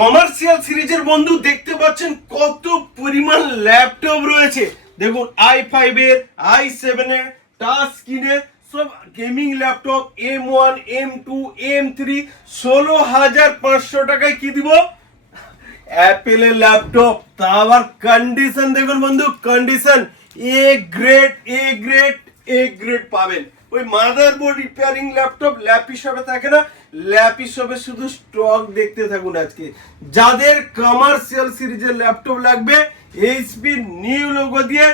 Commercial সিরিজের বন্ধু দেখতে পাচ্ছেন কত পরিমাণ ল্যাপটপ রয়েছে। দেখুন আই ফাইভ এর আই সেভেন এর টাচ স্ক্রিনের সব gaming laptop M one M two M three ষোলো হাজার পাঁচশো টাকায় কি দিব? অ্যাপেলের ল্যাপটপ তা আবার কন্ডিশন দেখুন বন্ধু condition A grade A grade A grade পাবেন। ওই মাদারবোর্ড রিপেয়ারিং ল্যাপটপ ল্যাপ হিসাবে থাকে না ল্যাপ হিসাবে শুধু স্টক দেখতে থাকুন আজকে। যাদের কমার্শিয়াল সিরিজের ল্যাপটপ লাগবে এইচপি নিউ লোগো দিয়ে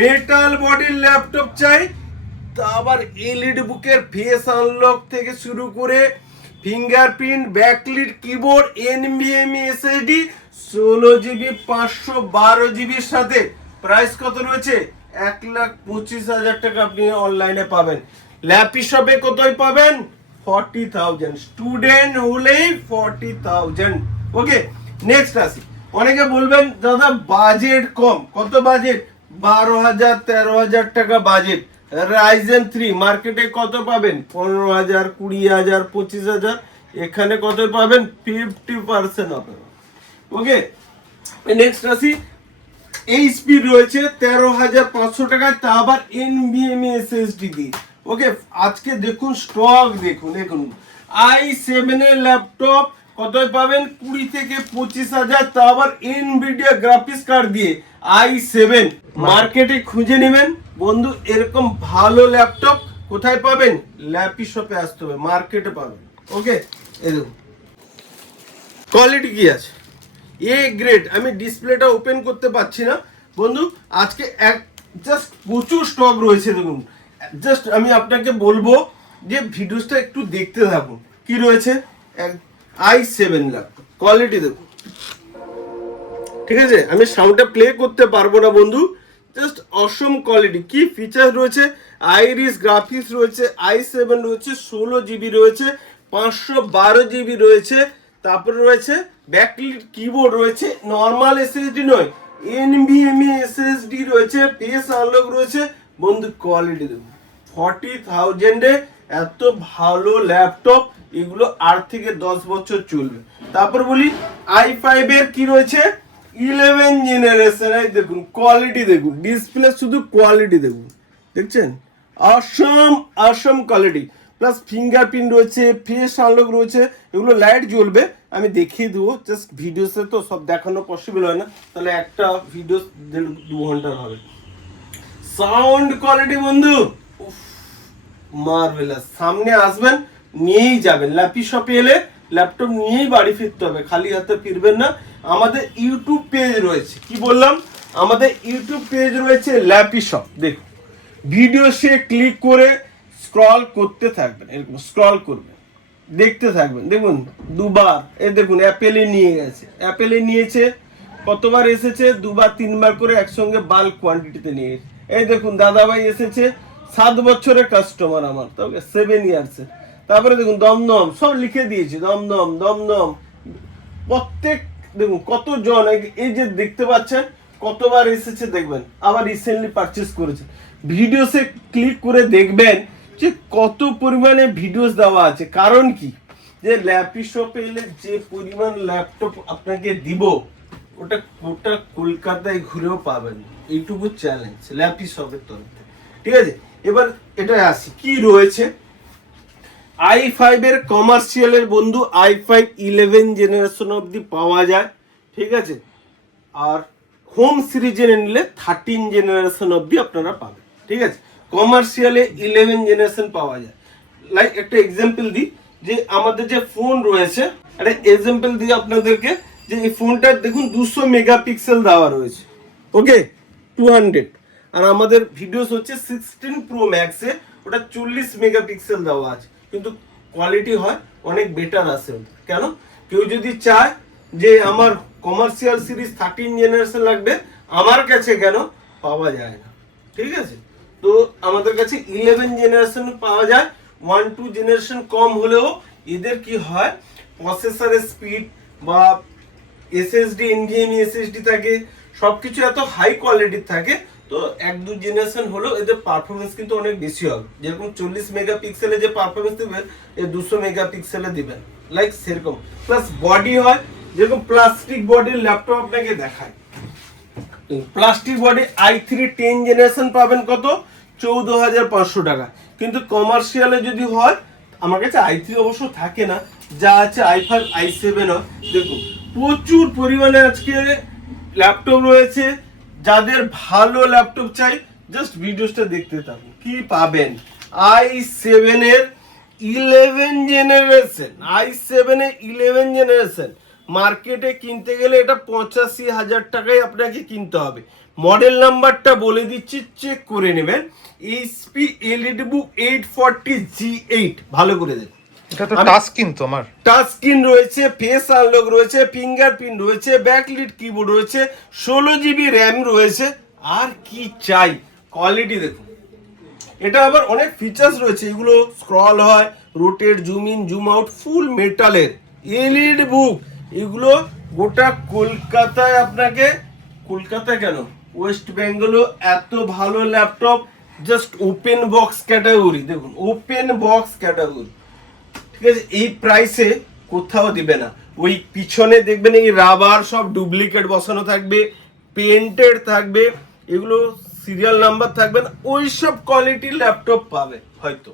মেটাল বডির ল্যাপটপ চাই আবার এলইডি বুকের ফেস আনলক থেকে শুরু করে ফিঙ্গারপ্রিন্ট ব্যাকলিট কিবোর্ড এনবিএমই এসএসডি ষোলো জিবি পাঁচশো বারো জিবির সাথে। প্রাইস কত রয়েছে? এক লাখ পঁচিশ হাজার টাকা আপনি অনলাইনে পাবেন। ল্যাপি শপে কতই পাবেন? ফর্টি থাউজেন্ড স্টুডেন্ট হলেই ফর্টি থাউজেন্ড ওকে নেক্সট আসি। অনেকে বলবেন, দাদা বাজেট কম। কত বাজেট বারো হাজার, তেরো হাজার টাকা বাজেট রাইজেন থ্রি মার্কেটে কত পাবেন? পনেরো হাজার, কুড়ি হাজার, পঁচিশ হাজার। এখানে কত পাবেন? ফিফটি পার্সেন্ট আপনারা। ওকে নেক্সট আসি। এইচপি রয়েছে তেরো হাজার পাঁচশো টাকায়, তা আবার এনবিএমই এসএসডি দিয়ে ওকে, আজকে দেখুন স্টক দেখুন দেখুন। আই সেভেন এর ল্যাপটপ কতই পাবেন? কুড়ি থেকে পঁচিশ হাজার, তা আবার এনভিডিয়া গ্রাফিক্স কার্ড দিয়ে আই সেভেন মার্কেটে খুঁজে নেবেন। বন্ধু, এরকম ভালো ল্যাপটপ কোথায় পাবেন? ল্যাপি শপে আসতে হবে মার্কেটে পাবেন। ওকে, এই দেখুন। কোয়ালিটি কি আছে? এ গ্রেড আমি ডিসপ্লেটা ওপেন করতে পারছি না। বন্ধু, আজকে এক জাস্ট প্রচুর স্টক রয়েছে দেখুন। জাস্ট আমি আপনাকে বলব যে ভিডিওসটা একটু দেখতে থাকুন। কি রয়েছে? আই সেভেন ল্যাপটপ কোয়ালিটি দেখুন। ঠিক আছে? আমি সাউন্ডটা প্লে করতে পারব না, বন্ধু। জাস্ট অসম কোয়ালিটি কি ফিচার রয়েছে? আইরিস গ্রাফিক্স রয়েছে আই সেভেন রয়েছে, ষোলো জিবি রয়েছে, পাঁচশো বারো জিবি রয়েছে। তারপরে রয়েছে ব্যাকলিট কিবোর্ড রয়েছে নর্মাল এসএসডি নয় এনবিএমই এসএসডি রয়েছে পেস আনলক রয়েছে। বন্ধু কোয়ালিটি দেখুন ফর্টি থাউজেন্ডে এত ভালো ল্যাপটপ এগুলো আট থেকে দশ বছর চলবে। তারপর বলি আই ফাইভ এর কি রয়েছে? ইলেভেন জেনারেশন দেখুন কোয়ালিটি দেখুন ডিসপ্লে শুধু কোয়ালিটি দেখুন, দেখছেন? Awesome awesome quality plus fingerprint রয়েছে ফেস আনলক রয়েছে, এগুলো লাইট জ্বলবে। আমি দেখিয়ে দেবো জাস্ট ভিডিওসে তো সব দেখানো পসিবল হয় না। তাহলে একটা ভিডিও দু ঘণ্টার হবে। সাউন্ড কোয়ালিটি বন্ধু! মার্ভেলাস সামনে আসবেন, নিয়েই যাবেন। ল্যাপি শপে এলে ল্যাপটপ নিয়েই বাড়ি ফিরতে হবে, খালি হাতে ফিরবেন না। আমাদের ইউটিউব পেজ রয়েছে। কি বললাম? আমাদের ইউটিউব পেজ রয়েছে ল্যাপি শপ দেখুন। ভিডিও সে ক্লিক করে স্ক্রল করতে থাকবেন। এরকম স্ক্রল করবেন। দেখতে থাকবেন। দেখুন, দুবার এ দেখুন, অ্যাপেলে নিয়ে গেছে। অ্যাপেলে নিয়েছে, কতবার এসেছে? দুবার, তিনবার করে একসঙ্গে বাল্ক কোয়ান্টিটিতে নিয়ে গেছে। এই দেখুন, দাদাভাই এসেছে, সাত বছরের কাস্টমার আমার, তবে সেভেন ইয়ার্সে তারপরে দেখুন, দমদম, সব লিখে দিয়েছি, দমদম দমদম। প্রত্যেক, দেখুন, কতজন, এই- এই যে দেখতে পাচ্ছেন, কতবার এসেছে দেখবেন। আবার রিসেন্টলি পারচেস করেছে। ভিডিওসে ক্লিক করে দেখবেন যে কত পরিমাণে ভিডিওস দেওয়া আছে, কারণ কি? যে ল্যাপি শপে এলে যে পরিমাণ ল্যাপটপ আপনাকে দিব, ওটা গোটা কলকাতায় ঘুরেও পাবেন। এইটুকু চ্যালেঞ্জ ল্যাপি শপের তরফ থেকে। ঠিক আছে? এবার এটা আসি। কি রয়েছে? আই ফাইভ এর কমার্শিয়ালের বন্ধু আই ফাইভ ইলেভেন জেনারেশন অবধি পাওয়া যায়। ঠিক আছে? আর হোম সিরিজে নিলে থার্টিন জেনারেশন অবধি আপনারা পাবেন। ঠিক আছে? কমার্শিয়ালে ইলেভেন জেনারেশন পাওয়া যায়। লাইক একটা এক্সাম্পল দিই, যে আমাদের যে ফোন রয়েছে, একটা এক্সাম্পল দিই আপনাদেরকে, যে এই ফোনটার দেখুন দুশো মেগাপিক্সেল দেওয়া রয়েছে। ওকে টু হান্ড্রেড আর আমাদের ভিডিওস হচ্ছে সিক্সটিন প্রো ম্যাক্সে ওটা চল্লিশ মেগাপিক্সেল দেওয়া আছে। কিন্তু কোয়ালিটি হয়, অনেক বেটার আসে। কেন? কেউ যদি চায় যে আমার কমার্শিয়াল সিরিজ থার্টিন জেনারেশন লাগবে, আমার কাছে কেন? পাওয়া যায় না। ঠিক আছে? তো আমাদের কাছে ইলেভেন জেনারেশন পাওয়া যায় ওয়ান টু জেনারেশন কম হলেও এদের কি হয়? প্রসেসরের স্পিড বা এসএসডি এনভিএমই এসএসডি থাকে, সবকিছু এত হাই কোয়ালিটির থাকে, তো এক, দু জেনারেশন হলেও এদের পারফরমেন্স কিন্তু অনেক বেশি হবে। যেরকম চল্লিশ মেগাপিক্সেলে যে পারফরমেন্স দেবেন, এ দুশো মেগাপিক্সেলে দিবেন। লাইক সেরকম। প্লাস বডি হয়, যেরকম প্লাস্টিক বডির ল্যাপটপ আপনাকে দেখায়। Plastic body I three ten generation পাবেন কত? চৌদ্দ হাজার পাঁচশো টাকা। কিন্তু কমার্শিয়ালে যদি হয়, আমার কাছে আই থ্রি অবশ্য থাকে না, যা আছে আই ফাইভ আই সেভেন দেখুন, প্রচুর পরিমাণে আজকে ল্যাপটপ রয়েছে। যাদের ভালো ল্যাপটপ চাই জাস্ট ভিডিওসটা দেখতে থাকুন, কি পাবেন? আই সেভেনের ইলেভেন জেনারেশন আই সেভেনের ইলেভেন জেনারেশন মার্কেটে কিনতে গেলে এটা পঁচাশি হাজার টাকায় আপনাকে কিনতে হবে। মডেল নাম্বারটা বলে দিচ্ছি চেক করে নেবেন। HP LED book eight forty G eight ভালো করে দেবেন এটা তো আমার টাচ স্ক্রিন রয়েছে ফেস আনলক রয়েছে ফিঙ্গারপ্রিন্ট রয়েছে ব্যাকলিট কিবোর্ড রয়েছে ষোলো জিবি র্যাম রয়েছে। আর কি চাই? কোয়ালিটি দেখুন। এটা আবার অনেক ফিচার্স রয়েছে এগুলো স্ক্রল হয় rotate zoom in zoom out full মেটালের এলইডি বুক এগুলো গোটা কলকাতায় আপনাকে, কলকাতায় কেন? ওয়েস্ট বেঙ্গলও এত ভালো laptop just open box category দেখুন ওপেন বক্স ক্যাটাগরি ঠিক আছে, এই প্রাইসে কোথাও দিবে না। ওই পিছনে দেখবেন এই রাবার সব ডুপ্লিকেট বসানো থাকবে পেন্টেড থাকবে, এগুলো সিরিয়াল নাম্বার থাকবে না ওই সব কোয়ালিটির ল্যাপটপ পাবে, হয়তো।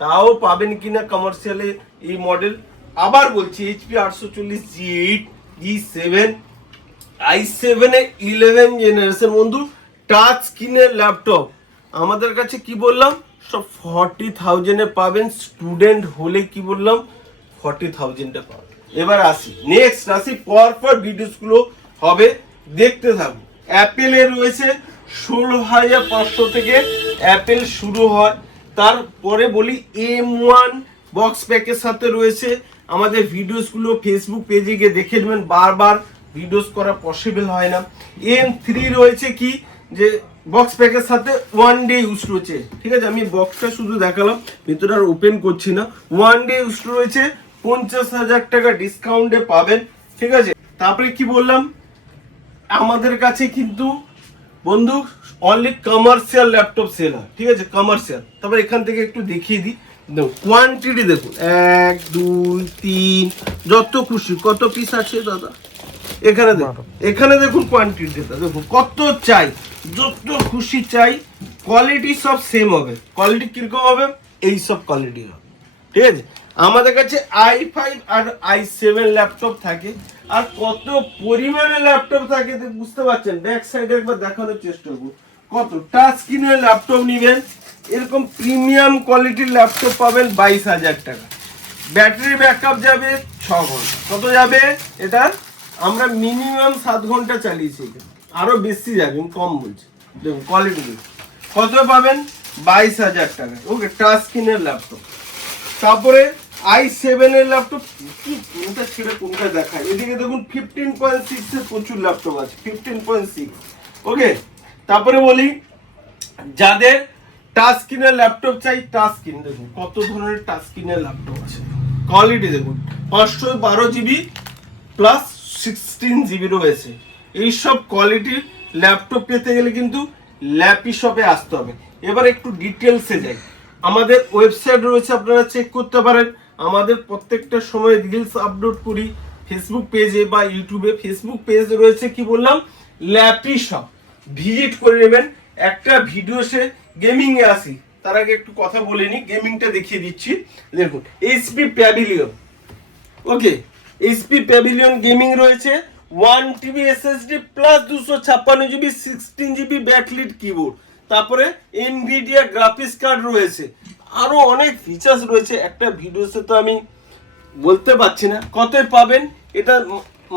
তাও পাবেন কিনা কমার্শিয়ালে এই মডেল আবার বলছি এইচপি আটশো চল্লিশ G eight G seven I seven eleven generation বন্ধু টাচ স্ক্রিনের ল্যাপটপ আমাদের কাছে কি বললাম? সব ফর্টি থাউজেন্ডে পাবেন স্টুডেন্ট হলে কি বললাম? ফর্টি থাউজেন্ডে পাবেন। এবার আসি নেক্সট আসি পর পর ভিডিওসগুলো হবে, দেখতে থাকুন। অ্যাপেলের রয়েছে ষোলো হাজার পাঁচশো থেকে অ্যাপেল শুরু হয়। তারপরে বলি এম ওয়ান বক্স প্যাকের সাথে রয়েছে আমাদের ভিডিওসগুলো ফেসবুক পেজে গিয়ে দেখে নেবেন, বারবার ভিডিওস করা পসিবল হয় না। এম থ্রি রয়েছে কি? যে বক্স প্যাকের সাথে ওয়ান ডে ইউজ রয়েছে। ঠিক আছে, আমি বক্সটা শুধু দেখালাম, ভিতরে আর ওপেন করছি না। ওয়ান ডে ইউজ রয়েছে, পঞ্চাশ হাজার টাকা ডিসকাউন্টে পাবেন। ঠিক আছে, তারপরে কি বললাম? আমাদের কাছে কিন্তু বন্ধু অনলি কমার্শিয়াল ল্যাপটপ সেল হয় ঠিক আছে কমার্শিয়াল তারপর এখান থেকে একটু দেখিয়ে দিই। দেখুন কোয়ান্টিটি দেখুন। এক দুই তিন। যত খুশি কত পিস আছে দাদা? এখানে দেখুন এখানে দেখুন কোয়ান্টিটিটা দেখুন কত চাই যত খুশি চাই কোয়ালিটি সব সেম হবে। কোয়ালিটি কীরকম হবে? এই সব কোয়ালিটি হবে। ঠিক আছে? আমাদের কাছে আই ফাইভ আর আই সেভেন ল্যাপটপ থাকে। আর কত পরিমাণে ল্যাপটপ থাকে বুঝতে পারছেন? ব্যাক সাইডে একবার দেখানোর চেষ্টা করব কত টাচ স্ক্রিনের ল্যাপটপ নেবেন? এরকম প্রিমিয়াম কোয়ালিটির ল্যাপটপ পাবেন বাইশ হাজার টাকা। ব্যাটারি ব্যাকআপ যাবে ছ ঘণ্টা। কত যাবে এটা? আমরা মিনিমাম সাত ঘণ্টা চালিয়েছি এখানে আরও বেশি যাবে কম বলছি। দেখুন কোয়ালিটি কত পাবেন? বাইশ হাজার টাকা। ওকে টাচ স্ক্রিনের ল্যাপটপ তারপরে আই সেভেনের ল্যাপটপ কি কোনটা ছেড়ে কোনটা দেখায়? এদিকে দেখুন ফিফটিন পয়েন্ট সিক্স প্রচুর ল্যাপটপ আছে। ফিফটিন পয়েন্ট সিক্স ওকে, তারপরে বলি, যাদের টাচ ল্যাপটপ চাই টাচ স্ক্রিন দেখুন, কত ধরনের টাচ স্ক্রিনের ল্যাপটপ আছে। কোয়ালিটি দেখুন, পাঁচশো বারো জিবি প্লাস সিক্সটিন জিবি রয়েছে। এইসব কোয়ালিটির ল্যাপটপ পেতে গেলে কিন্তু ল্যাপি শপে আসতে হবে। এবার একটু ডিটেলসে যাই। আমাদের ওয়েবসাইট রয়েছে, আপনারা চেক করতে পারেন। আমাদের প্রত্যেকটা সময় রিলস আপলোড করি ফেসবুক পেজে বা ইউটিউবে ফেসবুক পেজ রয়েছে, কি বললাম? ল্যাপি শপ ভিজিট করে নেবেন। একটা ভিডিও সে গেমিং এ আসি। তার আগে একটু কথা বলে নি গেমিংটা দেখিয়ে দিচ্ছি। দেখুন HP pavilion okay HP pavilion gaming রয়েছে। ওয়ান টিবি এসএসডি প্লাস দুশো ছাপ্পান্ন GB sixteen GB backlit keyboard তারপরে এনভিডিয়া গ্রাফিক্স কার্ড রয়েছে। আরও অনেক ফিচার্স রয়েছে। একটা ভিডিওতে তো আমি বলতে পারছি না। কত পাবেন? এটা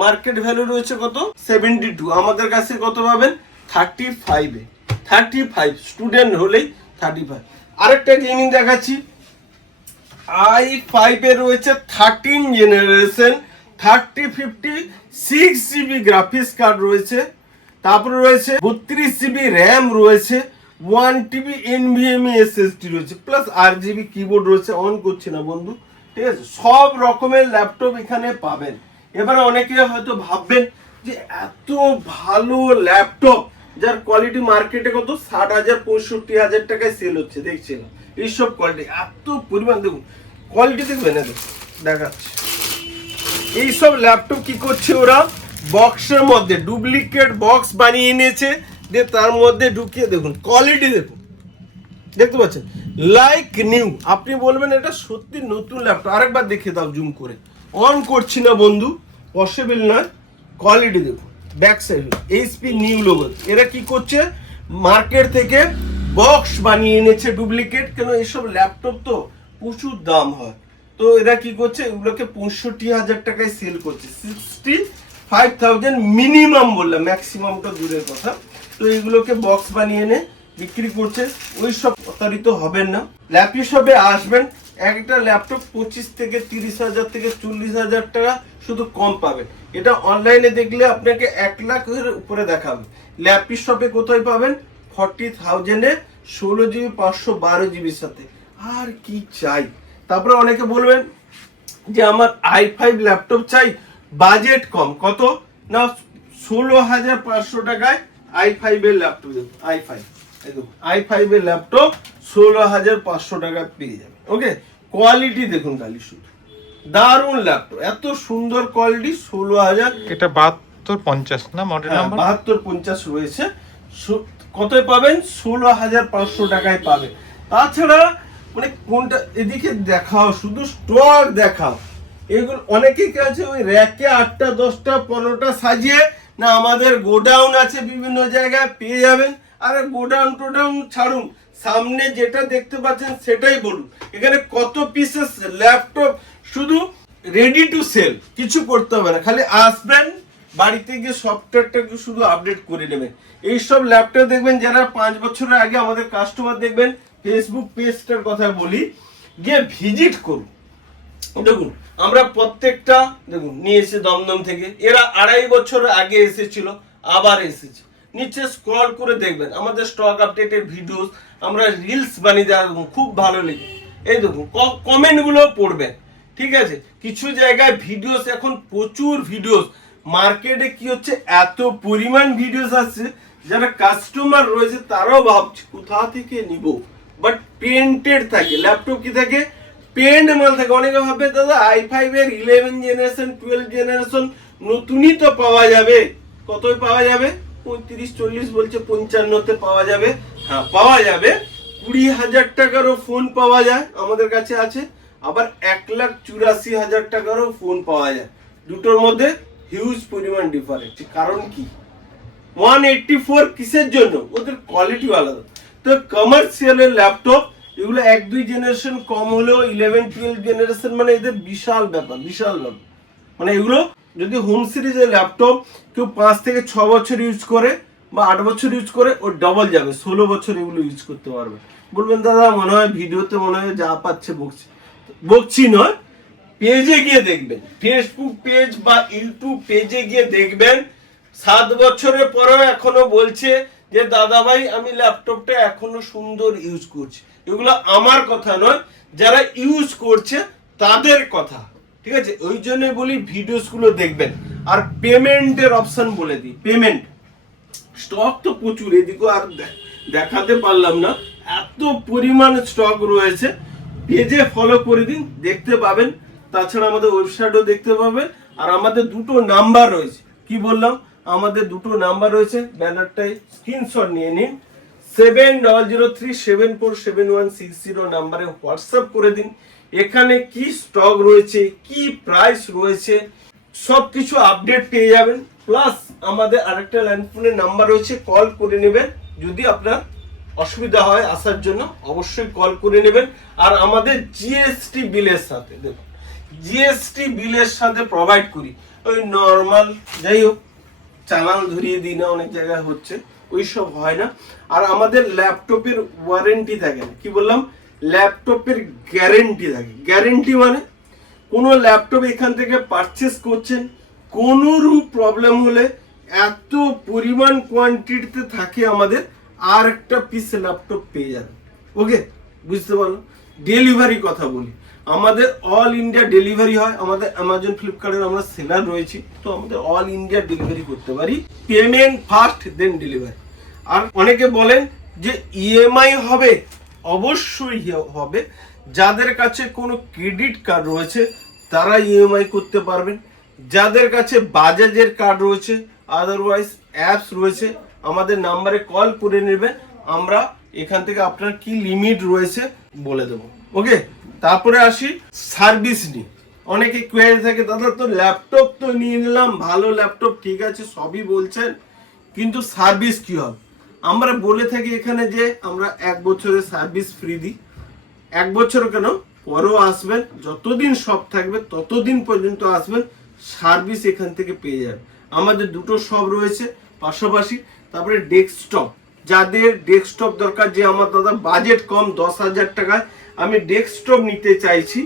মার্কেট ভ্যালু রয়েছে কত? সেভেন্টি টু আমাদের কাছে কত পাবেন? থার্টি ফাইভে থার্টি ফাইভ স্টুডেন্ট হলেই থার্টি ফাইভ আরেকটা গেমিং দেখাচ্ছি। আই ফাইভে রয়েছে thirteen generation thirty fifty six GB graphics card রয়েছে। তারপরে রয়েছে বত্রিশ জিবি র্যাম রয়েছে ওয়ান টিবি এনভিএমই এসএসডি রয়েছে প্লাস আর জিবি কিবোর্ড রয়েছে। অন করছি না বন্ধু। ঠিক আছে? সব রকমের ল্যাপটপ এখানে পাবেন। এবারে অনেকে হয়তো ভাববেন যে এত ভালো ল্যাপটপ যার কোয়ালিটি মার্কেটে কত? ষাট হাজার, পঁয়ষট্টি হাজার টাকায় সেল হচ্ছে দেখছিলাম এইসব কোয়ালিটি এত পরিমাণ, দেখুন কোয়ালিটি দেখবেন না দেখুন, দেখাচ্ছি। এই সব ল্যাপটপ কি করছে ওরা? বক্সের মধ্যে ডুপ্লিকেট বক্স বানিয়ে এনেছে দিয়ে তার মধ্যে ঢুকিয়ে, দেখুন কোয়ালিটি দেখুন। দেখতে পাচ্ছেন? লাইক নিউ আপনি বলবেন এটা সত্যি নতুন ল্যাপটপ আরেকবার দেখে দাও জুম করে। অন করছি না, বন্ধু পসিবল নয় কোয়ালিটি দেখুন। Back side HP new logo এরা কি করছে? মার্কেট থেকে বক্স বানিয়ে এনেছে ডুপ্লিকেট কেন এইসব ল্যাপটপ তো প্রচুর দাম হয়। তো এরা কি করছে? এগুলোকে পঁয়ষট্টি হাজার টাকায় সেল করছে। সিক্সটি ফাইভ থাউজেন্ড মিনিমাম বললাম ম্যাক্সিমামটা দূরের কথা। তো এগুলোকে বক্স বানিয়ে এনে বিক্রি করছে। ওই সব প্রতারিত হবেন না। ল্যাপটপ শপে আসবেন। একটা ল্যাপটপ পঁচিশ থেকে তিরিশ হাজার থেকে চল্লিশ হাজার টাকা শুধু কম পাবেন এটা অনলাইনে দেখলে আপনাকে এক লাখের উপরে দেখাবে। ল্যাপটপ শপে কোথায় পাবেন? ফর্টি থাউজেন্ডে ষোলো জিবি পাঁচশো বারো জিবির সাথে। আর কি চাই? তারপরে অনেকে বলবেন যে আমার আই ফাইভ ল্যাপটপ চাই বাজেট কম। কত? না, ষোলো হাজার পাঁচশো টাকায় আই ফাইভের ল্যাপটপ আই ফাইভ আই ফাইভের ল্যাপটপ ষোলো হাজার পাঁচশো টাকায় পেয়ে যাবে ওকে কোয়ালিটি দেখুন খালি শুধু। দারুণ ল্যাপটপ এত সুন্দর কোয়ালিটি ষোলো হাজার। এটা বাহাত্তর পঞ্চাশ না মডেল হ্যাঁ, নাম্বার বাহাত্তর পঞ্চাশ রয়েছে। কতয় পাবেন? ষোলো হাজার পাঁচশো টাকায় পাবে। তাছাড়া মানে কোনটা এদিকে দেখাও শুধু স্টক দেখাও। এগুলো অনেকেই কি আছে ওই র্যাকে আটটা দশটা পনেরোটা সাজিয়ে না আমাদের গোডাউন আছে বিভিন্ন জায়গায় পেয়ে যাবেন। আরে গোডাউন টোডাউন ছাড়ুন। সামনে যেটা দেখতে পাচ্ছেন সেটাই বলুন। এখানে কত পিসেস ল্যাপটপ শুধু রেডি টু সেল কিছু করতে হবে না। খালি আসবেন, বাড়িতে গিয়ে সফটওয়্যারটাকে শুধু আপডেট করে নেবেন। এইসব ল্যাপটপ দেখবেন, যারা পাঁচ বছরের আগে আমাদের কাস্টমার দেখবেন ফেসবুক পেজটার কথা বলি, গিয়ে ভিজিট করুন। দেখুন, আমরা প্রত্যেকটা, দেখুন, নিয়ে এসে দমদম থেকে। এরা আড়াই বছর আগে এসেছিল, আবার এসেছে। নিচে স্ক্রল করে দেখবেন। আমাদের স্টক আপডেটের ভিডিওস আমরা রিলস বানিয়ে দেওয়া খুব ভালো লেগে এই দেখুন কমেন্টগুলো পড়বেন, ঠিক আছে? কিছু জায়গায় ভিডিওস এখন প্রচুর ভিডিওস মার্কেটে কি হচ্ছে? এত পরিমাণ ভিডিওস আসছে, যারা কাস্টমার রয়েছে তারাও ভাবছে, কোথা থেকে নিব? বাট পেন্টেড থাকে ল্যাপটপ কি থাকে? পেন্ড মাল থাকে। অনেকে ভাবে দাদা আই ফাইভ এর ইলেভেন জেনারেশন টুয়েলভ জেনারেশন নতুনই তো পাওয়া যাবে। কতই পাওয়া যাবে? পঁয়ত্রিশ, চল্লিশ বলছে পঞ্চান্নতে পাওয়া যাবে। হ্যাঁ পাওয়া যাবে। কুড়ি হাজার টাকারও ফোন পাওয়া যায়, আমাদের কাছে আছে। আবার এক লাখ চুরাশি হাজার টাকারও ফোন পাওয়া যায়। দুটোর মধ্যে হিউজ পরিমাণ ডিফারেন্স কারণ কি? ওয়ান এইটটি ফোর কিসের জন্য? ওদের কোয়ালিটি আলাদা। তো কমার্শিয়ালের ল্যাপটপ এগুলো এক দুই জেনারেশন কম হলেও ইলেভেন টুয়েলভ জেনারেশন মানে এদের বিশাল ব্যাপার বিশাল ব্যাপার। মানে এগুলো যদি হোম সিরিজের ল্যাপটপ কেউ পাঁচ থেকে ছ বছর ইউজ করে বা আট বছর ইউজ করে, ও ডবল যাবে, ষোলো বছর এগুলো ইউজ করতে পারবে। বলবেন, দাদা, মনে হয় ভিডিওতে মনে হয় যা পাচ্ছে বকছি। বকছি নয় পেজে গিয়ে দেখবেন। ফেসবুক পেজ বা ইউটিউব পেজে গিয়ে দেখবেন, সাত বছরের পরেও এখনও বলছে যে, দাদা ভাই, আমি ল্যাপটপটা এখনও সুন্দর ইউজ করছি। এগুলো আমার কথা নয়, যারা ইউজ করছে তাদের কথা। ঠিক আছে? ওই জন্যই বলি ভিডিওসগুলো দেখবেন। আর পেমেন্টের অপশন বলে দিই। পেমেন্ট। স্টক তো প্রচুর এদিকেও আর দেখাতে পারলাম না। এত পরিমাণ স্টক রয়েছে। পেজে ফলো করে দিন, দেখতে পাবেন। তাছাড়া আমাদের ওয়েবসাইটও দেখতে পাবেন। আর আমাদের দুটো নাম্বার রয়েছে। কি বললাম? আমাদের দুটো নাম্বার রয়েছে। ব্যানারটাই স্ক্রিনশট নিয়ে নিন। Seven double zero three seven four seven one six zero নাম্বারে হোয়াটসঅ্যাপ করে দিন। এখানে কি স্টক রয়েছে, কি প্রাইস রয়েছে সব কিছু আপডেট পেয়ে যাবেন। প্লাস আমাদের আরেকটা ল্যান্ডফোনের নাম্বার রয়েছে কল করে নেবেন। যদি আপনার অসুবিধা হয় আসার জন্য, অবশ্যই কল করে নেবেন। আর আমাদের জিএসটি বিলের সাথে, দেখুন জিএসটি বিলের সাথে প্রোভাইড করি। ওই নর্মাল যাই হোক, চালান ধরিয়ে দিই না, অনেক জায়গায় হচ্ছে, ওইসব হয় না। আর আমাদের ল্যাপটপের ওয়ারেন্টি থাকে না, কি বললাম? ল্যাপটপের গ্যারেন্টি থাকে। গ্যারেন্টি মানে কোনো ল্যাপটপ এখান থেকে পারচেস করছেন কোনোরূপ প্রবলেম হলে এত পরিমাণ কোয়ান্টিটিতে থাকে আমাদের, আর একটা পিস ল্যাপটপ পেয়ে যাবে ওকে বুঝতে পারল ডেলিভারি কথা বলি। আমাদের অল ইন্ডিয়া ডেলিভারি হয়। আমাদের অ্যামাজন ফ্লিপকার্টের আমরা সেলার রয়েছি। তো আমাদের অল ইন্ডিয়া ডেলিভারি করতে পারি। পেমেন্ট ফার্স্ট দেন ডেলিভারি আর অনেকে বলেন যে ইএমআই হবে। অবশ্যই হবে। যাদের কাছে কোনো ক্রেডিট কার্ড রয়েছে, তারা ইএমআই করতে পারবেন। যাদের কাছে বাজাজের কার্ড রয়েছে আদারওয়াইজ অ্যাপস রয়েছে, আমাদের নাম্বারে কল করে নেবেন। আমরা এখান থেকে আপনার কি লিমিট রয়েছে বলে দেবো। ওকে তারপরে আসি সার্ভিস নিয়ে। অনেকে কোয়ারি থাকে, দাদা, তো ল্যাপটপ তো নিয়ে নিলাম, ভালো ল্যাপটপ ঠিক আছে, সবই বলছেন। কিন্তু সার্ভিস কি হবে? আমরা বলে থাকি এখানে যে আমরা এক বছরের সার্ভিস ফ্রি দিই। এক বছর কেন? পরেও আসবেন, যতদিন সব থাকবে, ততদিন পর্যন্ত আসবেন সার্ভিস এখান থেকে পেয়ে যাবেন। আমাদের দুটো সব রয়েছে পাশাপাশি, তারপরে ডেস্কটপ যাদের ডেস্কটপ দরকার, যে আমার দাদা বাজেট কম, দশ হাজার টাকায়, আমি ডেস্কটপ নিতে চাইছি।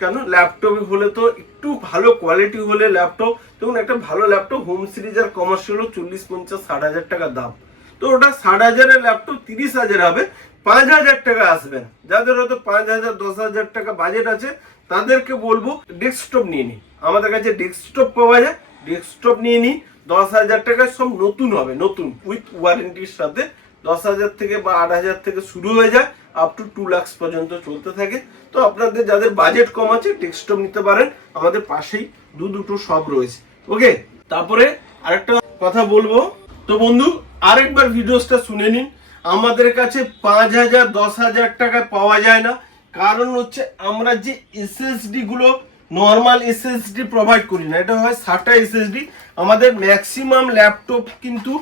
কেন? ল্যাপটপে হলে তো একটু ভালো কোয়ালিটি হলে ল্যাপটপ দেখুন একটা ভালো ল্যাপটপ হোম সিরিজ আর কমার্শিয়ালও চল্লিশ, পঞ্চাশ, ষাট হাজার টাকা দাম। তো ওটা ষাট হাজারের ল্যাপটপ তিরিশ হাজার হবে। পাঁচ হাজার টাকা আসবে। যাদের হয়তো পাঁচ হাজার, দশ হাজার টাকা বাজেট আছে, তাদেরকে বলব ডেস্কটপ নিয়ে নিন। আমাদের কাছে ডেস্কটপ পাওয়া যায়। ডেস্কটপ নিয়ে নিন। দশ হাজার টাকায় সব নতুন হবে, নতুন। উইথ ওয়ারেন্টির সাথে দশ হাজার থেকে বা আট হাজার থেকে শুরু হয়ে যায়। আপ টু টু লাক্স পর্যন্ত চলতে থাকে। তো আপনাদের যাদের বাজেট কম আছে ডেস্কটপ নিতে পারেন। আমাদের পাশেই দু দুটো সব রয়েছে। ওকে তারপরে আরেকটা কথা বলব। তো বন্ধু আরেকবার ভিডিওসটা শুনে নিন। আমাদের কাছে পাঁচ হাজার, দশ হাজার টাকায় পাওয়া যায় না। কারণ হচ্ছে আমরা যে এসএসডি গুলো নর্মাল এসএসডি প্রোভাইড করি না, এটা হয় সাটা এসএসডি আমাদের ম্যাক্সিমাম ল্যাপটপ কিন্তু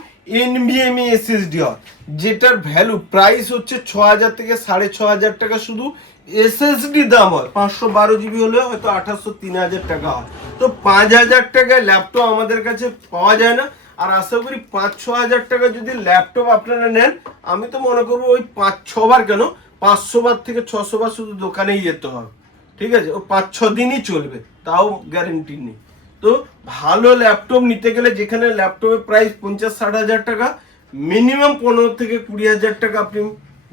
এনভিএমই এসএসডি হয়, যেটার ভ্যালু প্রাইস হচ্ছে ছ হাজার থেকে সাড়ে ছ হাজার টাকা শুধু এসএসডি দাম হয়। পাঁচশো বারো জিবি হলে হয়তো আঠাশশো তিন হাজার টাকা হয়। তো পাঁচ হাজার টাকায় ল্যাপটপ আমাদের কাছে পাওয়া যায় না। আর আশা করি পাঁচ ছ হাজার টাকা যদি ল্যাপটপ আপনারা নেন, আমি তো মনে করব ওই পাঁচ ছবার কেন? পাঁচশো বার থেকে ছশো বার শুধু দোকানেই যেতে হবে। ঠিক আছে? ও পাঁচ ছ দিনই চলবে, তাও গ্যারেন্টি নেই। তো ভালো ল্যাপটপ নিতে গেলে যেখানে ল্যাপটপের প্রাইস পঞ্চাশ ষাট হাজার টাকা মিনিমাম পনেরো থেকে কুড়ি হাজার টাকা আপনি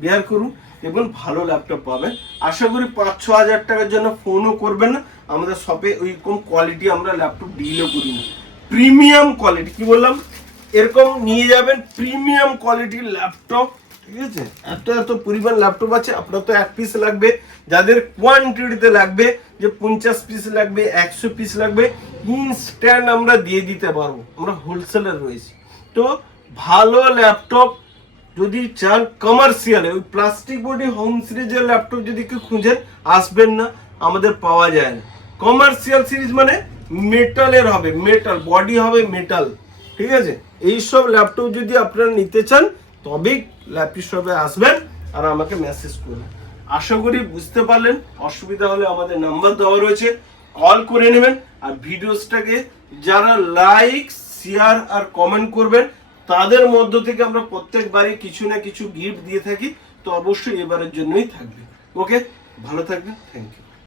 বেয়ার করুন এবং ভালো ল্যাপটপ পাবেন। আশা করি পাঁচ ছ হাজার টাকার জন্য ফোনও করবেন না। আমাদের শপে ওইরকম কোয়ালিটি আমরা ল্যাপটপ ডিলও করি না। প্রিমিয়াম কোয়ালিটি, কি বললাম? এরকম নিয়ে যাবেন প্রিমিয়াম কোয়ালিটির ল্যাপটপ, ঠিক আছে? এত এত পরিমাণ ল্যাপটপ আছে, আপনার তো এক পিস লাগবে, যাদের কোয়ান্টিটিতে লাগবে, যে পঞ্চাশ পিস লাগবে, একশো পিস লাগবে ইনস্ট্যান্ট আমরা দিয়ে দিতে পারব, আমরা হোলসেলার রয়েছি। তো ভালো ল্যাপটপ, যদি চান কমার্শিয়ালে ওই প্লাস্টিক বডি হোম সিরিজের ল্যাপটপ যদি কেউ খুঁজেন, আসবেন না, আমাদের পাওয়া যায় না। কমার্শিয়াল সিরিজ মানে মেটালের হবে মেটাল বডি হবে মেটাল ঠিক আছে? এইসব ল্যাপটপ যদি আপনারা নিতে চান, তবেই ল্যাপটপ শপে আসবেন আর আমাকে মেসেজ করবেন। আশা করি বুঝতে পারলেন, অসুবিধা হলে আমাদের নাম্বার দেওয়া রয়েছে কল করে নেবেন আর ভিডিওসটাকে যারা লাইক শেয়ার আর কমেন্ট করবেন, তাদের মধ্য থেকে আমরা প্রত্যেকবারই কিছু না কিছু গিফট দিয়ে থাকি, তো অবশ্যই এবারের জন্যই থাকবে। ওকে ভালো থাকবেন থ্যাংক ইউ